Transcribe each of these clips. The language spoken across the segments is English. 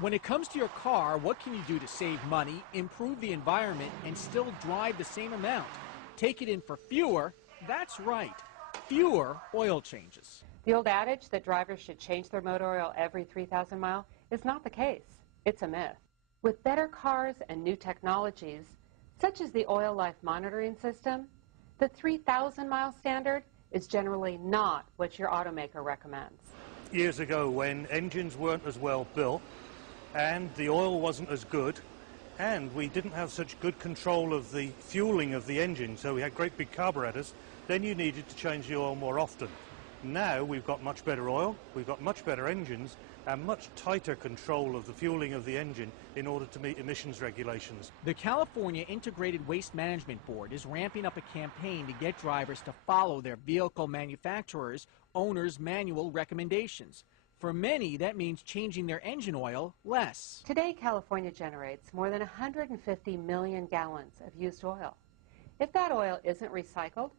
When it comes to your car, what can you do to save money, improve the environment, and still drive the same amount? Take it in for fewer, that's right, fewer oil changes. The old adage that drivers should change their motor oil every 3,000 miles is not the case. It's a myth. With better cars and new technologies, such as the oil life monitoring system, the 3,000-mile standard is generally not what your automaker recommends. Years ago, when engines weren't as well built and the oil wasn't as good and we didn't have such good control of the fueling of the engine, so we had great big carburetors, then you needed to change the oil more often. Now we've got much better oil, we've got much better engines and much tighter control of the fueling of the engine in order to meet emissions regulations. The California Integrated Waste Management Board is ramping up a campaign to get drivers to follow their vehicle manufacturers' owners' manual recommendations. For many, that means changing their engine oil less. Today, California generates more than 150 million gallons of used oil. If that oil isn't recycled,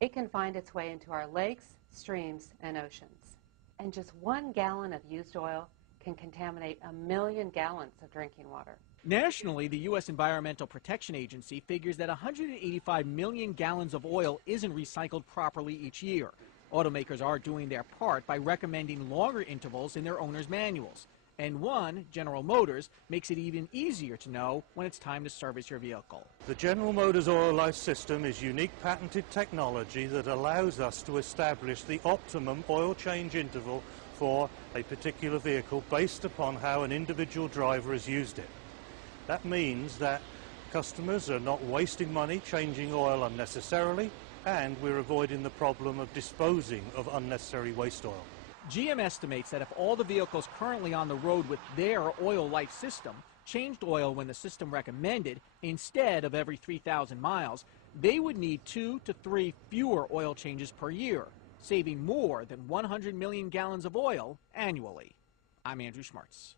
it can find its way into our lakes, streams, and oceans. And just 1 gallon of used oil can contaminate 1 million gallons of drinking water. Nationally, the U.S. Environmental Protection Agency figures that 185 million gallons of oil isn't recycled properly each year. Automakers are doing their part by recommending longer intervals in their owners' manuals. And one, General Motors, makes it even easier to know when it's time to service your vehicle. The General Motors Oil Life System is unique patented technology that allows us to establish the optimum oil change interval for a particular vehicle based upon how an individual driver has used it. That means that customers are not wasting money changing oil unnecessarily, and we're avoiding the problem of disposing of unnecessary waste oil. GM estimates that if all the vehicles currently on the road with their oil life system changed oil when the system recommended instead of every 3,000 miles, they would need 2 to 3 fewer oil changes per year, saving more than 100 million gallons of oil annually. I'm Andrew Schmartz.